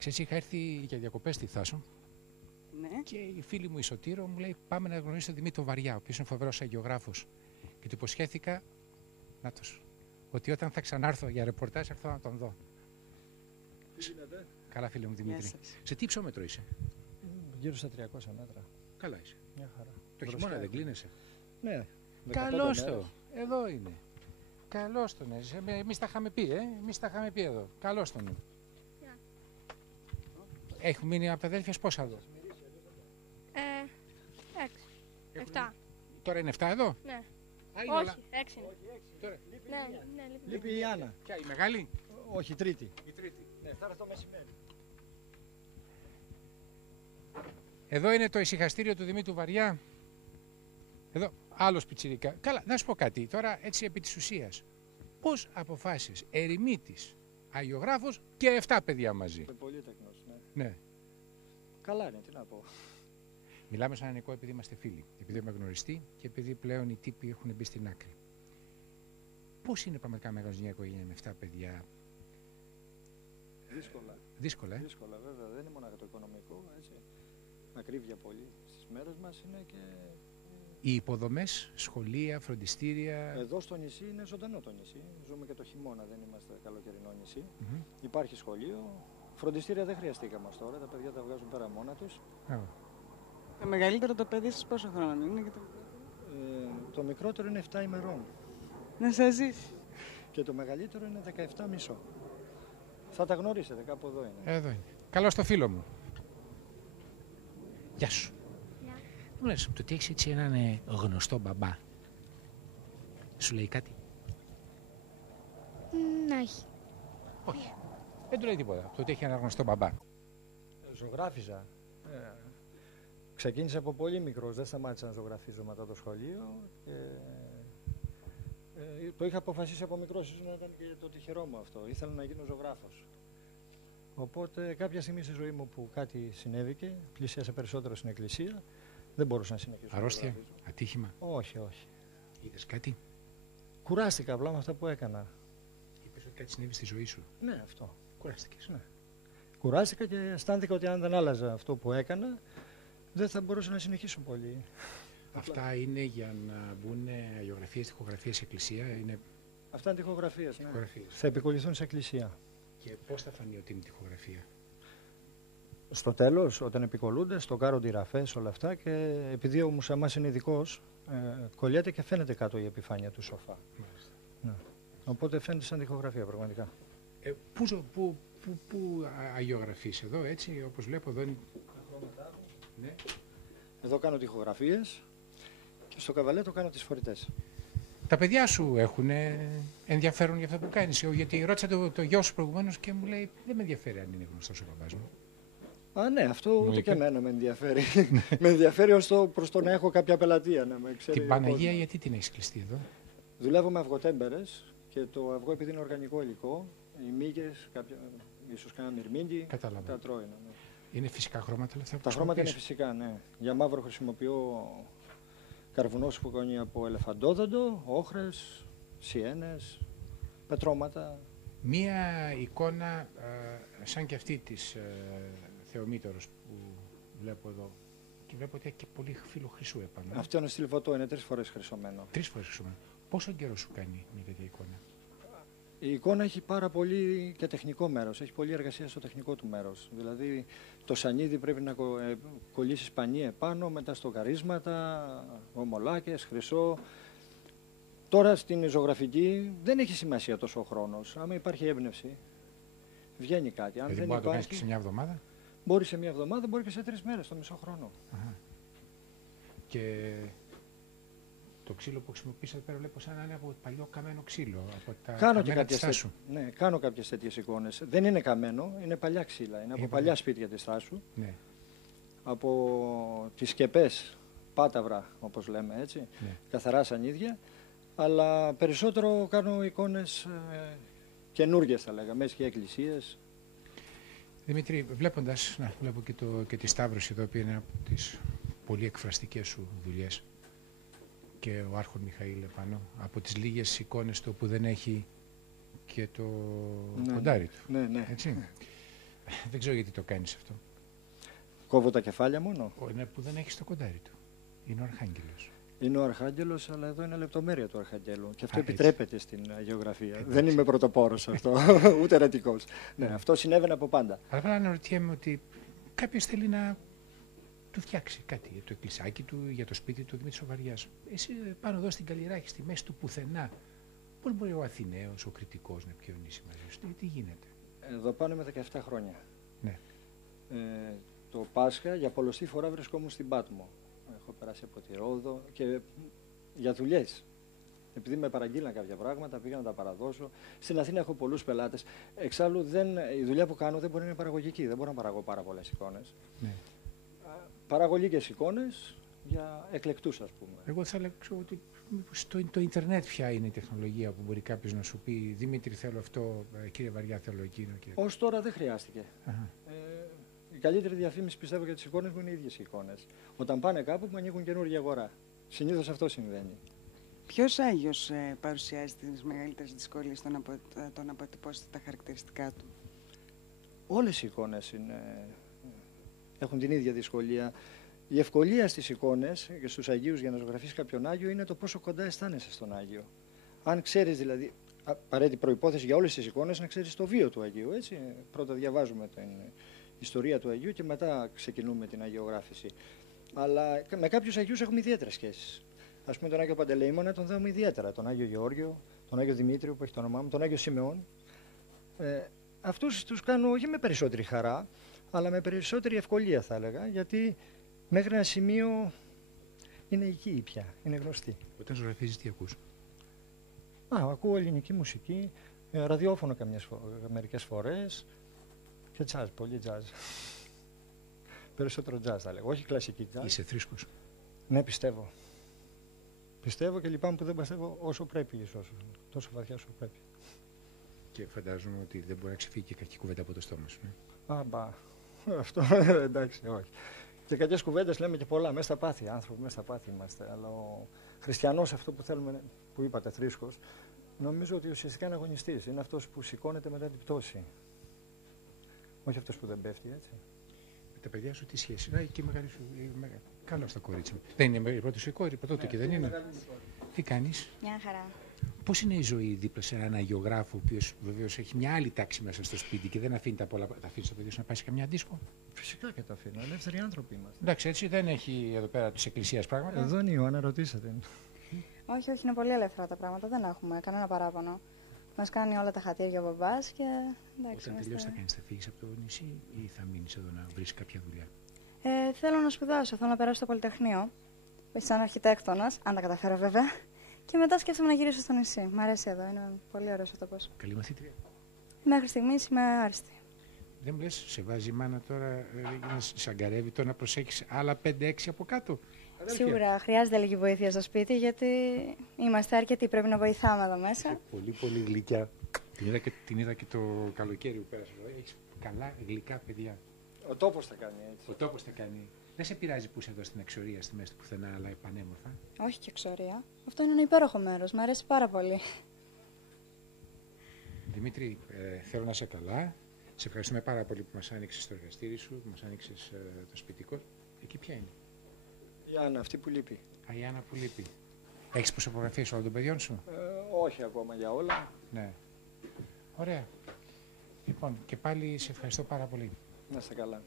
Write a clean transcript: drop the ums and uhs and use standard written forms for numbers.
Ξέρεις, είχα έρθει για διακοπές στη Θάσο. Ναι. Και η φίλη μου η Σωτήρο μου λέει: Πάμε να γνωρίσει τον Δημήτρη Βαριά, ο οποίος είναι φοβερός αγιογράφος. Και του υποσχέθηκα, ότι όταν θα ξανάρθω για ρεπορτάζ έρθω να τον δω. Τι γίνεται? Καλά, φίλε μου Δημήτρη. Σε τι υψόμετρο είσαι? Γύρω στα 300 μέτρα. Καλά είσαι. Μια χαρά. Το χειμώνα δεν κλείνεσαι? Ναι. Καλώς το. Εδώ είναι. Καλώς τον. Εμείς τα είχαμε πει, Εμείς τα είχαμε πει εδώ. Καλώς τον. Έχουν μείνει από τα αδέλφια πόσα εδώ? 6. 7. Τώρα είναι 7 εδώ? Ναι. Είναι Όχι, όλα. 6 είναι. Τώρα. Ναι, Λείπει η Άννα. Ποια, η μεγάλη? Όχι, η τρίτη. Η τρίτη. Ναι, θα έρθει το μεσημέρι. Εδώ είναι το ησυχαστήριο του Δημήτρου Βαριά. Εδώ, άλλος πιτσιρικά. Καλά, να σου πω κάτι τώρα, έτσι επί της ουσίας. Πώς αποφάσισες ερημίτης, αγιογράφος και 7 παιδιά μαζί? Πολύ τεκνός, ναι. Ναι. Καλά είναι, τι να πω. Μιλάμε σαν Ανικό επειδή είμαστε φίλοι, επειδή έχουμε γνωριστεί και επειδή πλέον οι τύποι έχουν μπει στην άκρη. Πώς είναι πραγματικά μεγάλος μια οικογένεια με 7 παιδιά? Δύσκολα. Δύσκολα, Δύσκολα, βέβαια. Δεν είναι μόνο το οικονομικό, έτσι. Ακρίβεια πολύ. Στις μέρες μας είναι και... Οι υποδομές, σχολεία, φροντιστήρια. Εδώ στο νησί είναι ζωντανό το νησί. Ζούμε και το χειμώνα, δεν είμαστε καλοκαιρινό νησί. Υπάρχει σχολείο. Φροντιστήρια δεν χρειαστήκαμε ως τώρα. Τα παιδιά τα βγάζουν πέρα μόνα τους. Το μεγαλύτερο το παιδί σας πόσο χρόνο είναι? Και το μικρότερο είναι 7 ημερών. Να σας ζήσει. Και το μεγαλύτερο είναι 17 μισό. Θα τα γνωρίσετε, κάπου εδώ είναι. Εδώ είναι. Καλώς το φίλο μου. Γεια σου. Μου λες, το ότι έχεις έτσι έναν γνωστό μπαμπά, σου λέει κάτι? Όχι. Όχι. Δεν του λέει τίποτα. Το ότι έχει έναν γνωστό μπαμπά. Ζωγράφιζα. Ξεκίνησα από πολύ μικρός, δεν σταμάτησα να ζωγραφίζω μετά το σχολείο. Το είχα αποφασίσει από μικρός, ίσως να ήταν και το τυχερό μου αυτό. Ήθελα να γίνω ζωγράφος. Οπότε κάποια στιγμή στη ζωή μου που κάτι συνέβηκε, πλησίασα περισσότερο στην εκκλησία, δεν μπορούσα να συνεχίσω. Αρρώστια, ατύχημα? Όχι, όχι. Είδες κάτι? Κουράστηκα απλά με αυτά που έκανα. Είπες ότι κάτι συνέβη στη ζωή σου? Ναι, αυτό. Κουράστηκες? Ναι. Κουράστηκα και αισθάνθηκα ότι αν δεν άλλαζα αυτό που έκανα, δεν θα μπορούσα να συνεχίσω πολύ. Αυτά είναι για να μπουν αγιογραφίες, τοιχογραφίες σε εκκλησία? Είναι... Αυτά είναι τοιχογραφίες, ναι. Τοιχογραφίες. Θα επικολληθούν σε εκκλησία. Και πώς θα φανεί ότι είναι τοιχογραφία? Στο τέλος, όταν επικολλούνται, στοκάρονται οι ραφές, όλα αυτά, και επειδή ο μουσαμάς είναι ειδικός, κολλιέται και φαίνεται κάτω η επιφάνεια του σοφά. Ναι. Οπότε φαίνεται σαν τοιχογραφία πραγματικά. Πού αγιογραφείς? Εδώ, έτσι, όπως βλέπω εδώ είναι... Ναι. Εδώ κάνω τοιχογραφίες και στο καβαλέτο κάνω τις φορητές. Τα παιδιά σου έχουν ενδιαφέρον για αυτό που κάνεις? Γιατί ρώτησα το γιο σου προηγουμένως και μου λέει δεν με ενδιαφέρει αν είναι γνωστός ο μπαμπάς μου. Α, ναι, αυτό ούτε και εμένα με ενδιαφέρει. Με ενδιαφέρει προς το να έχω κάποια πελατεία. Να με ξέρει. Την Παναγία γιατί την έχεις κλειστεί εδώ? Δουλεύω με αυγοτέμπερες και το αυγό επειδή είναι οργανικό υλικό, οι μύγες, ίσως κανένα μυρμήγκι, τα τρώει. Ναι. Είναι φυσικά χρώματα? Τα χρώματα είναι φυσικά, ναι. Για μαύρο χρησιμοποιώ καρβουνόσφουγγονί από ελεφαντόδοντο, όχρες, σιένες, πετρώματα. Μία εικόνα σαν και αυτή της Θεομήτωρος που βλέπω εδώ. Και βλέπω ότι έχει και πολύ φύλλο χρυσού επάνω. Αυτό είναι στυλβωτό, είναι 3 φορές χρυσωμένο. 3 φορές χρυσωμένο. Πόσο καιρό σου κάνει μια τέτοια εικόνα? Η εικόνα έχει πάρα πολύ και τεχνικό μέρος, έχει πολλή εργασία στο τεχνικό του μέρος. Δηλαδή το σανίδι πρέπει να κολλήσεις πανί επάνω, μετά στοκαρίσματα, ομολάκες, χρυσό. Τώρα στην ζωγραφική δεν έχει σημασία τόσο ο χρόνος. Άμα υπάρχει έμπνευση, βγαίνει κάτι. Αν δεν μπορεί να το κάνεις υπάρχει, και σε μια εβδομάδα? Μπορεί σε μια εβδομάδα, μπορεί και σε 3 μέρες, το μισό χρόνο. Και το ξύλο που χρησιμοποίησα εδώ πέρα βλέπω σαν να είναι από παλιό καμένο ξύλο. Από τα καμένα της Θάσου. Ναι, κάνω κάποιες τέτοιες εικόνες. Δεν είναι καμένο, είναι παλιά ξύλα. Είναι από παλιά σπίτια της Θάσου. Ναι. Από τις σκεπές, πάταυρα όπως λέμε έτσι, ναι. Καθαρά σανίδια. Αλλά περισσότερο κάνω εικόνες καινούργιες θα λέγαμε, και εκκλησίες. Δημήτρη, βλέποντας, βλέπω και τη Σταύρωση εδώ που είναι από τις πολύ εκφραστικές σου δουλειές. Και ο Άρχον Μιχαήλ επάνω, από τις λίγες εικόνες του που δεν έχει και το κοντάρι του. Ναι, ναι. Έτσι. Δεν ξέρω γιατί το κάνεις αυτό. Κόβω τα κεφάλια μόνο. Είναι που δεν έχεις το κοντάρι του. Είναι ο Αρχάγγελος. Είναι ο Αρχάγγελος, αλλά εδώ είναι λεπτομέρεια του Αρχαγγέλου. Και αυτό Α, έτσι. επιτρέπεται στην γεωγραφία. Δεν είμαι πρωτοπόρος αυτό, ούτε ερετικός. Ναι, αυτό συνέβαινε από πάντα. Αλλά πρέπει να αναρωτιέμαι ότι κάποιος θέλει να του φτιάξει κάτι για το εκκλησάκι του, για το σπίτι του Δημήτρης ο Βαριάς. Εσύ πάνω εδώ στην Καλλιράχη, στη μέση του πουθενά, πώς μπορεί ο Αθηναίος, ο Κρητικός να πιονίσει μαζί σου, τι γίνεται. Εδώ πάνω είμαι 17 χρόνια. Ναι. Το Πάσχα για πολλοστή φορά βρισκόμουν στην Πάτμο. Έχω περάσει από τη Ρόδο και για δουλειές. Επειδή με παραγγείλαν κάποια πράγματα, πήγα να τα παραδώσω. Στην Αθήνα έχω πολλούς πελάτες. Εξάλλου, η δουλειά που κάνω δεν μπορεί να είναι παραγωγική. Δεν μπορώ να παραγώ πάρα πολλές εικόνες. Ναι. Παράγω λίγες εικόνες για εκλεκτούς, ας πούμε. Εγώ θα έλεγα ότι μήπως το ίντερνετ πια είναι η τεχνολογία που μπορεί κάποιος να σου πει Δημήτρη θέλω αυτό, κύριε Βαριά θέλω εκείνο. Ως τώρα δεν χρειάστηκε. Αχα. Η καλύτερη διαφήμιση πιστεύω για τις εικόνες μου είναι οι ίδιες οι εικόνες. Όταν πάνε κάπου μου ανοίγουν καινούργια αγορά. Συνήθως αυτό συμβαίνει. Ποιος Άγιος παρουσιάζει τις μεγαλύτερες δυσκολίες στο να αποτυπώσει τα χαρακτηριστικά του? Όλες οι εικόνες έχουν την ίδια δυσκολία. Η ευκολία στις εικόνες και στους Αγίους για να ζωγραφίσεις κάποιον Άγιο είναι το πόσο κοντά αισθάνεσαι στον Άγιο. Αν ξέρεις δηλαδή, απαραίτητη προϋπόθεση για όλες τις εικόνες, να ξέρεις το βίο του Αγίου. Έτσι. Πρώτα διαβάζουμε την ιστορία του Αγίου και μετά ξεκινούμε την αγιογράφηση. Αλλά με κάποιους Αγίους έχουμε ιδιαίτερες σχέσεις. Ας πούμε τον Άγιο Παντελεήμονα τον δάμε ιδιαίτερα. Τον Άγιο Γεώργιο, τον Άγιο Δημήτριο που έχει το όνομά μου, τον Άγιο Σιμεών. Αυτούς τους κάνω όχι με περισσότερη χαρά, αλλά με περισσότερη ευκολία θα έλεγα, γιατί μέχρι ένα σημείο είναι οικοί πια, είναι γνωστοί. Όταν ζωγραφίζεις τι ακούς? Ακούω ελληνική μουσική, ραδιόφωνο μερικές φορές και τζάζ, πολύ τζάζ. Περισσότερο τζάζ θα λέγω, όχι κλασική τζάζ. Είσαι θρήσκος? Ναι, πιστεύω. Πιστεύω και λυπάμαι που δεν πιστεύω όσο πρέπει ίσως, τόσο βαθιά όσο πρέπει. Και φαντάζομαι ότι δεν μπορεί να ξεφύγει και κακή κουβέντα από το στόμα σου. Αυτό εντάξει, όχι. Και κακές κουβέντες λέμε και πολλά, μέσα στα πάθη, άνθρωποι μέσα στα πάθη είμαστε. Αλλά ο χριστιανός, αυτό που θέλουμε, που είπατε, θρήσκος, νομίζω ότι ουσιαστικά είναι αγωνιστής. Είναι αυτός που σηκώνεται μετά την πτώση. Όχι αυτός που δεν πέφτει, έτσι. Με τα παιδιά σου τι σχέση? Και η μεγάλη σου. Καλό στο κορίτσι μου. Δεν είναι η πρώτη σου η κόρη, τότε και δεν είναι. Τι κάνεις? Μια χαρά. Πώς είναι η ζωή δίπλα σε έναν αγιογράφο, ο οποίος βεβαίως έχει μια άλλη τάξη μέσα στο σπίτι και δεν αφήνει τα πολλά. Τα αφήνει το παιδί σου να πάει σε καμιά δίσκο? Φυσικά και τα αφήνω. Ελεύθεροι άνθρωποι είμαστε. Εντάξει, έτσι δεν έχει εδώ πέρα τη εκκλησία πράγματα. Εδώ είναι η Ιωάννα, ρωτήσατε. Όχι, είναι πολύ ελεύθερα τα πράγματα. Δεν έχουμε κανένα παράπονο. Μας κάνει όλα τα χατήρια ο μπαμπάς και εντάξει. Όταν τελειώσει, θα κάνεις, θα φύγεις από το νησί ή θα μείνεις εδώ να βρεις κάποια δουλειά? Θέλω να σπουδάσω, θέλω να περάσω στο Πολυτεχνείο. Σαν αρχιτέκτονας, αν τα καταφέρω βέβαια. Και μετά σκέφτομαι να γυρίσω στο νησί. Μ' αρέσει εδώ, είναι πολύ ωραίος ο τόπος. Καλή μαθήτρια. Μέχρι στιγμής είμαι άριστη. Δεν μου λες, σε βάζει η μάνα τώρα να σε αγκαρεύει το να προσέχεις άλλα 5-6 από κάτω? Σίγουρα χρειάζεται λίγη βοήθεια στο σπίτι, γιατί είμαστε αρκετοί, πρέπει να βοηθάμε εδώ μέσα. Είσαι πολύ πολύ γλυκιά. Την είδα και το καλοκαίρι που πέρασε εδώ. Έχεις καλά γλυκά παιδιά. Ο τόπος θα κάνει έτσι. Ο τόπος θα κάνει. Δεν σε πειράζει που είσαι εδώ στην εξορία, στη μέση του πουθενά, αλλά πανέμορφα? Όχι και εξορία. Αυτό είναι ένα υπέροχο μέρος. Μ' αρέσει πάρα πολύ. Δημήτρη, θέλω να είσαι καλά. Σε ευχαριστούμε πάρα πολύ που μας άνοιξες το εργαστήρι σου, που μας άνοιξες το σπιτικό. Εκεί ποια είναι? Η Άννα, αυτή που λείπει. Η Άννα που λείπει. Έχεις προσωπογραφίες όλων των παιδιών σου? Όχι ακόμα για όλα. Ναι. Ωραία. Λοιπόν, και πάλι σε ευχαριστώ πάρα πολύ. Να είστε καλά.